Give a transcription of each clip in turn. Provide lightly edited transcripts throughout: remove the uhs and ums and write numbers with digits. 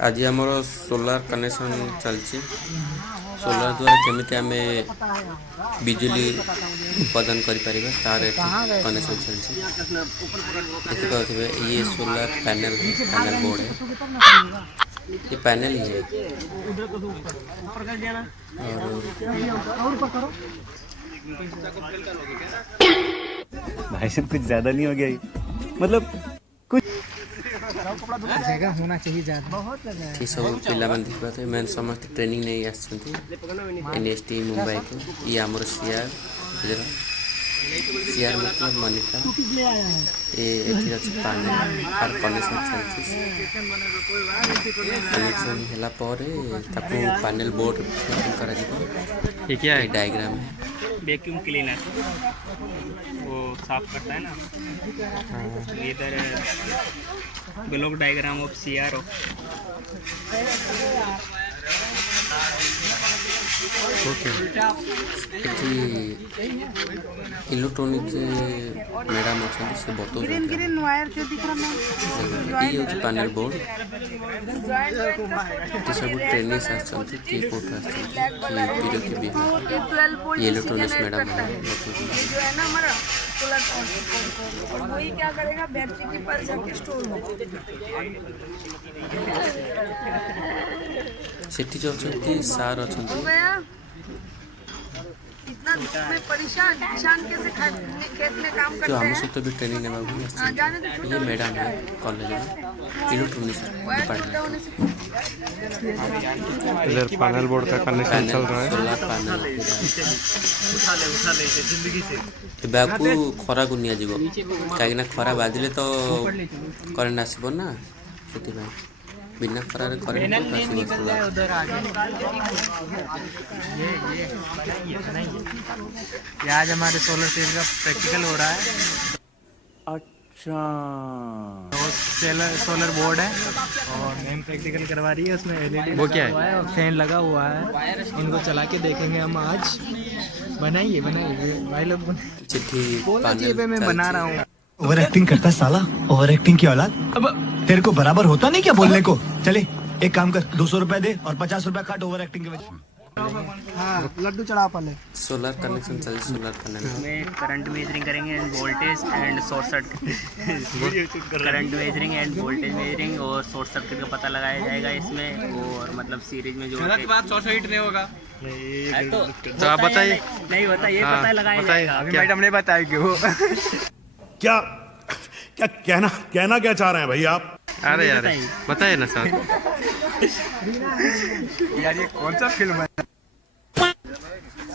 आज आमर solar connection चलची solar द्वारा केमिति आमे बिजुली उत्पादन करि तार कनेक्शन चलची देखि पाउथिबे ये सोलार पैनल बोर्ड है। ये पैनल ही है और भाई साहब कुछ ज्यादा नहीं हो गया ये? मतलब कुछ जगह होना चाहिए ज्यादा बहुत जगह है। सब पिला मन देखबा तो मैं समस्त ट्रेनिंग नहीं आछंती एनएसटी मुंबई को ये हमर सीआर मतलब मनिका ये एथि अछि पैनल और कनेक्शन चलछि कनेक्शन होला परे ताको पैनल बोर्ड फिटिंग करा जितो। ये क्या है? डायग्राम है वैक्यूम क्लीनर वो साफ करता है ना। इधर block diagram of CRO. Okay electronic madam अच्छा से बतो ग्रीन वायर जो दिख रहा है ये होची पैनल बोर्ड सब ट्रेनिंग आछंती की कोट आछंती की पीरियड के भी ये इलेक्ट्रॉनिक्स मैडम है जो है ना हमारा सोलर और वही क्या करेगा बैटरी के पास जाके स्टोर होगा। सेठी जो अछंती सार अछंती इतना में परेशान किसान कैसे खेत में काम जो करते हम हैं। सब तो भी ट्रेनिंग लेवा जाने तो ये मैडम है कॉलेज में इलेक्ट्रॉनिक्स डिपार्टमेंट। इधर पैनल बोर्ड का कनेक्शन चल रहा है। सोलर पैनल उठा ले जिंदगी से बाकू खरा को निया जीवो काहे ना खरा बाजिले तो करंट आसीबो ना सेति भाई बिना खरा रे करंट आसीबो सोलर। उधर आगे ये आज हमारे सोलर सेल का प्रैक्टिकल हो रहा है। अच्छा तो सोलर बोर्ड है और मैम प्रैक्टिकल करवा रही है। उसमें एलईडी वो क्या है? और फैन लगा हुआ है। इनको चला के देखेंगे हम आज। बनाइए भाई लोग चिट्ठी बोलना चाहिए पे मैं बना रहा हूँ। ओवर एक्टिंग करता है साला, ओवर एक्टिंग की औलाद। अब तेरे को बराबर होता नहीं क्या बोलने को? चले एक काम कर 200 रुपए दे और 50 रुपए काट ओवर एक्टिंग के वजह। हाँ लड्डू चढ़ा पहले। सोलर कनेक्शन चल सोलर पैनल में करंट मेजरिंग करेंगे end voltage and short circuit current measuring end voltage measuring और शॉर्ट सर्किट का पता लगाया जाएगा इसमें। और मतलब सीरीज में जो बात शॉर्ट सर्किट नहीं होगा तो आप बताइए। नहीं होता ये पता लगाया जाएगा। अभी मैडम ने बताया कि वो क्या क्या कहना क्या चाह रहे हैं भाई आप? अरे यार बताइए ना सर। यार ये कौन सा फिल्म है?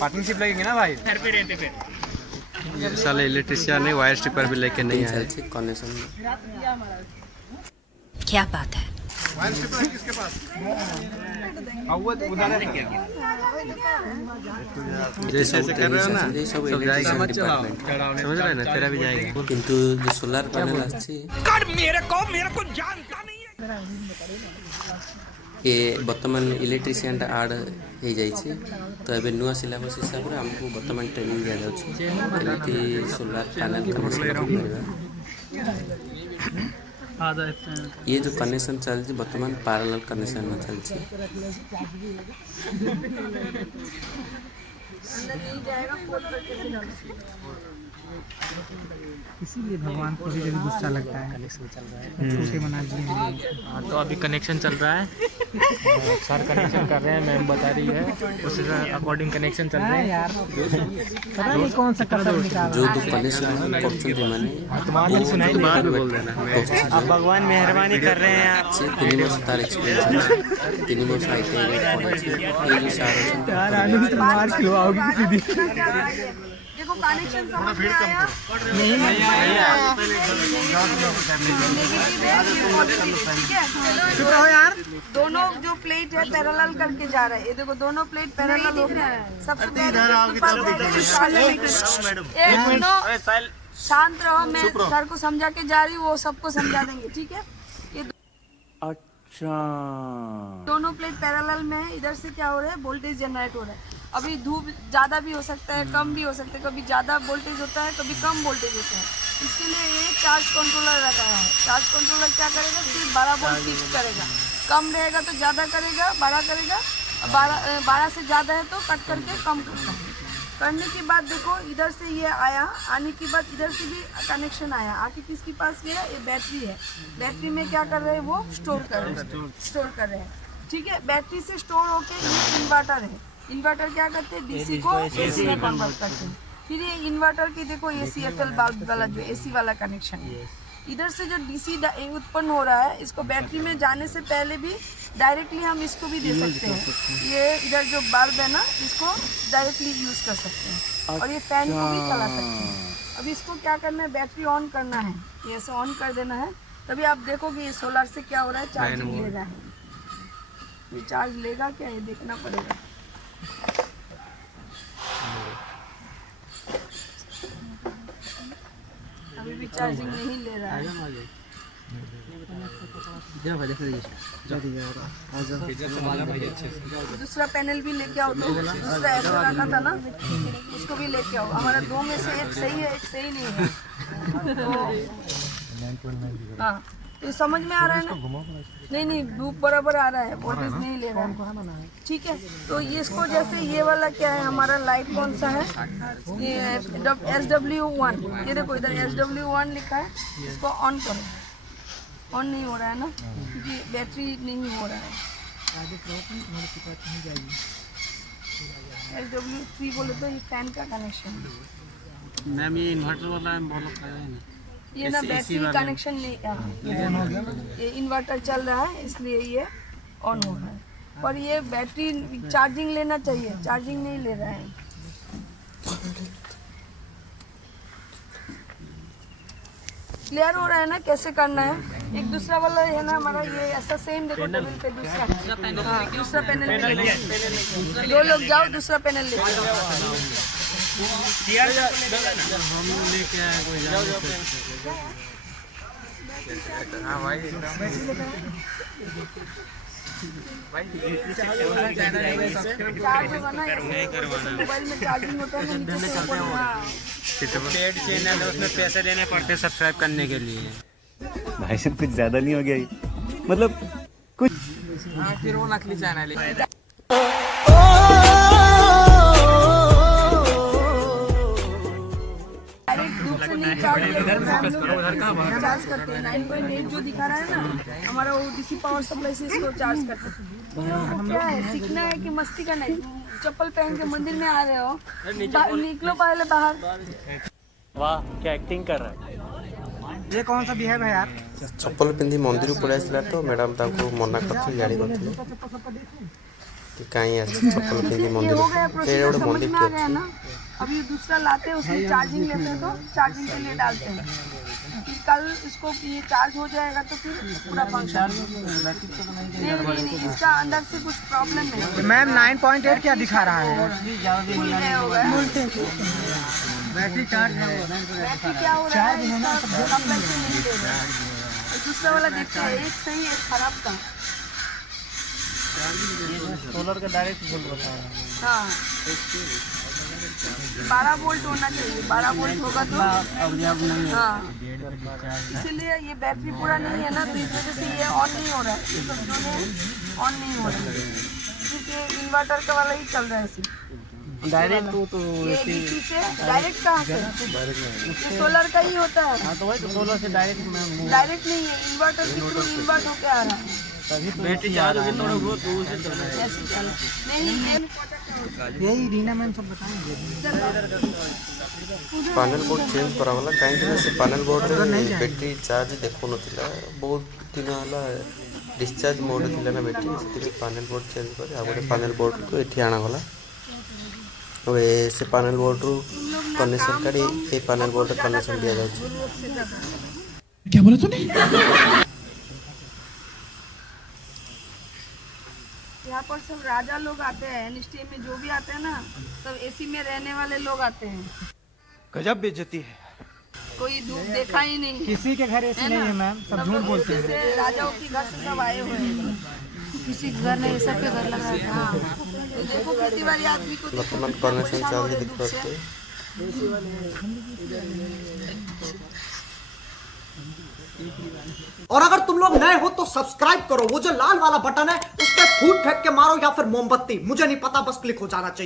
पार्टनरशिप लगेंगे ना भाई। घर पे रहते फिर ये साले इलेक्ट्रिशियन नहीं वायर स्ट्रिपर भी लेके नहीं आए। चल कनेक्शन क्या बात है? जैसे ऐसे कर रहे हो ना ये सब सब जाएगा डिपार्टमेंट समझ रहे ना तेरा भी जाएगा। किंतु जो सोलर पैनल आछि मेरे को जानता नहीं है। ये वर्तमान इलेक्ट्रिशियन आड हो जाइए तो ए नुआ सिलेबस हिसाब से आमको वर्तमान ट्रेनिंग दिया जाउछि केमिति सोलर पैनल कनेक्शन करिबा। ये जो कनेक्शन चलती वर्तमान पैरेलल कनेक्शन में चलती इसीलिए भगवान को भी जब गुस्सा लगता है छोटे बना दिए। तो अभी कनेक्शन चल रहा है। सर कनेक्शन कर रहे हैं मैम बता रही है उसी अकॉर्डिंग कनेक्शन चल रहा है यार पता नहीं कौन सा कसर निकाल जो दो कनेक्शन करछन माने तुम्हारे सुनाई बाद में बोल देना। अब भगवान मेहरबानी कर रहे हैं आप से तीन वर्ष तार एक्सपीरियंस तीन वर्ष आईटी ये जो सारा यार आने की मार क्यों आओगी किसी दिन। देखो कनेक्शन समझ में आया? नहीं ठीक है यार। दोनों जो प्लेट है पैरेलल करके जा रहा है। ये देखो दोनों प्लेट पैरेलल हो गया है। सबसे पहले शांत रहो। मैं सर को समझा के जा रही हूँ वो सबको समझा देंगे ठीक है। ये अच्छा दोनों प्लेट पैरेलल में है। इधर से क्या हो रहा है वोल्टेज जनरेट हो रहा है। अभी धूप ज़्यादा भी हो सकता है कम भी हो सकता है। कभी ज़्यादा वोल्टेज होता है कभी कम वोल्टेज होता है। इसके लिए ये चार्ज कंट्रोलर लगाया है। चार्ज कंट्रोलर क्या करेगा, सिर्फ 12 वोल्ट फिक्स करेगा, कम रहेगा तो ज़्यादा करेगा, 12 करेगा, 12 से ज़्यादा है तो कट करके कम करता है। करने के बाद देखो इधर से ये आया, आने के बाद इधर से भी कनेक्शन आया, आके किसके पास गया, ये बैटरी है। बैटरी में क्या कर रहे हैं, वो स्टोर कर रहे हैं। ठीक है, बैटरी से स्टोर होके ये इन्वर्टर है। इन्वर्टर क्या करते हैं, डीसी को एसी में कन्वर्ट करते हैं। फिर ये इन्वर्टर की देखो ये CFL बल्ब वाला जो एसी वाला कनेक्शन है। इधर से जो डीसी उत्पन्न हो रहा है, इसको बैटरी में जाने से पहले भी डायरेक्टली हम इसको भी दे सकते हैं। ये इधर जो बल्ब है ना, इसको डायरेक्टली यूज़ कर सकते हैं और ये फैन को भी चला सकते हैं। अब इसको क्या करना है, बैटरी ऑन करना है, ये ऐसे ऑन कर देना है। तभी आप देखोगे ये सोलर से क्या हो रहा है, चार्जिंग ले रहा है। ये चार्ज लेगा क्या, ये देखना पड़ेगा। अभी भी चार्जिंग नहीं ले रहा है। दूसरा पैनल भी लेके आओ, तो दूसरा ऐसा रखा था ना, उसको भी लेके आओ। हमारा 2 में से एक सही है, एक सही नहीं है। हाँ, तो समझ में आ रहा है ना? नहीं, धूप बराबर आ रहा है, वोल्टेज नहीं ले रहा है। ठीक है, तो ये इसको जैसे ये वाला क्या है, हमारा लाइट कौन सा है, ये SW1। ये देखो इधर SW1 लिखा है, इसको ऑन करो। ऑन नहीं हो रहा है ना, क्योंकि बैटरी नहीं हो रहा है। SW3 बोले तो ये फैन का कनेक्शन है। मैम ये इन्वर्टर वाला है, बोलो ये ना बैटरी कनेक्शन नहीं, ये इन्वर्टर चल रहा है इसलिए ये ऑन हो रहा है। पर ये बैटरी चार्जिंग लेना चाहिए, चार्जिंग नहीं ले रहा है। क्लियर हो रहा है ना कैसे करना है? एक दूसरा वाला है ना हमारा, ये ऐसा सेम देखो टेबल पे दूसरा, हाँ दूसरा पैनल ले, 2 लोग जाओ दूसरा पैनल ले। चार्ज होगा ना, मोबाइल में चार्जिंग होता है ना, नीचे से ऊपर, हाँ। पेड चैनल है, उसमें पैसे देने पड़ते हैं सब्सक्राइब करने के लिए। भाई साहब कुछ ज्यादा नहीं हो गया ये? मतलब कुछ फिर वो नकली चैनल है। चार्ज करते हैं 9.8 जो दिखा रहा है ना हमारा, वो DC पावर सप्लाई से इसको चार्ज करते हैं। क्या है, सीखना है कि मस्ती करना है? चप्पल पहन के मंदिर में आ रहे हो, निकलो पहले बाहर। वाह क्या एक्टिंग कर रहा है। ये कौन सा बिहेव है यार? चप्पल पिंधि मंदिर को पड़े आसला तो मैडम ताको मना करथि, गाड़ी करथि कि काई आस चप्पल पिंधि मंदिर हो गया प्रोसेस, एड़े समझ मंदिर में आ के गया ना? अभी दूसरा लाते हैं, उसमें चार्जिंग लेते हैं तो चार्जिंग के लिए डालते हैं। फिर कल इसको ये चार्ज हो जाएगा तो फिर पूरा फंक्शन। नहीं, इसका अंदर से कुछ प्रॉब्लम है। मैम 9.8 क्या दिखा रहा है? फुल गया होगा बैटरी चार्ज है, बैटरी क्या हो रहा है, इसका सप्लाई से नहीं दे रहा है। दूसरा वाला देखते हैं, एक सही एक खराब का। सोलर का डायरेक्ट बोल रहा है। हाँ 12 वोल्ट होना चाहिए, 12 वोल्ट होगा तो हाँ। इसीलिए ये बैटरी पूरा नहीं है ना, तो इस वजह से ये ऑन नहीं हो रहा है, ये सब जो है ऑन नहीं हो रहा है, क्योंकि इन्वर्टर का वाला ही चल रहा है सिर्फ डायरेक्ट तो ये DC से डायरेक्ट कहाँ से, ये सोलर का ही होता है। हाँ तो वही तो सोलर से डायरेक्ट डायरेक्ट नहीं है, इन्वर्टर के थ्रू इन्वर्ट होके आ रहा है। बैटरी चार्ज होगी थोड़ा बहुत तो उसे चल रहा है। ऐसे चल नहीं यही रीना मैम सब बताएंगे। पैनल बोर्ड चेंज करा वाला कहीं से पैनल बोर्ड रे बैटरी चार्ज देखो नथिला, बहुत दिन होला डिस्चार्ज मोड थिला ना बैटरी, से पैनल बोर्ड चेंज करे आ गोटे पैनल बोर्ड को एठी आना गला। अब से पैनल बोर्ड रो कनेक्शन करी ए पैनल बोर्ड रे कनेक्शन दिया जाउछ। क्या बोला तूने? यहाँ पर सब राजा लोग आते हैं, एनएसटी में जो भी आते हैं ना, सब एसी में रहने वाले लोग आते हैं। गजब बेइज्जती है। कोई धूप देखा ही नहीं, किसी के घर ऐसी नहीं है मैम, सब झूठ बोलते हैं। जैसे राजाओं के घर से सब आए हुए हैं, किसी घर नहीं, सबके घर लगा है। हाँ तो देखो कितनी बार आदमी को वर्तमान कनेक्शन चार्ज दिख रहा है। और अगर तुम लोग नए हो तो सब्सक्राइब करो, वो जो लाल वाला बटन है उस पर फूट फेंक के मारो या फिर मोमबत्ती, मुझे नहीं पता, बस क्लिक हो जाना चाहिए।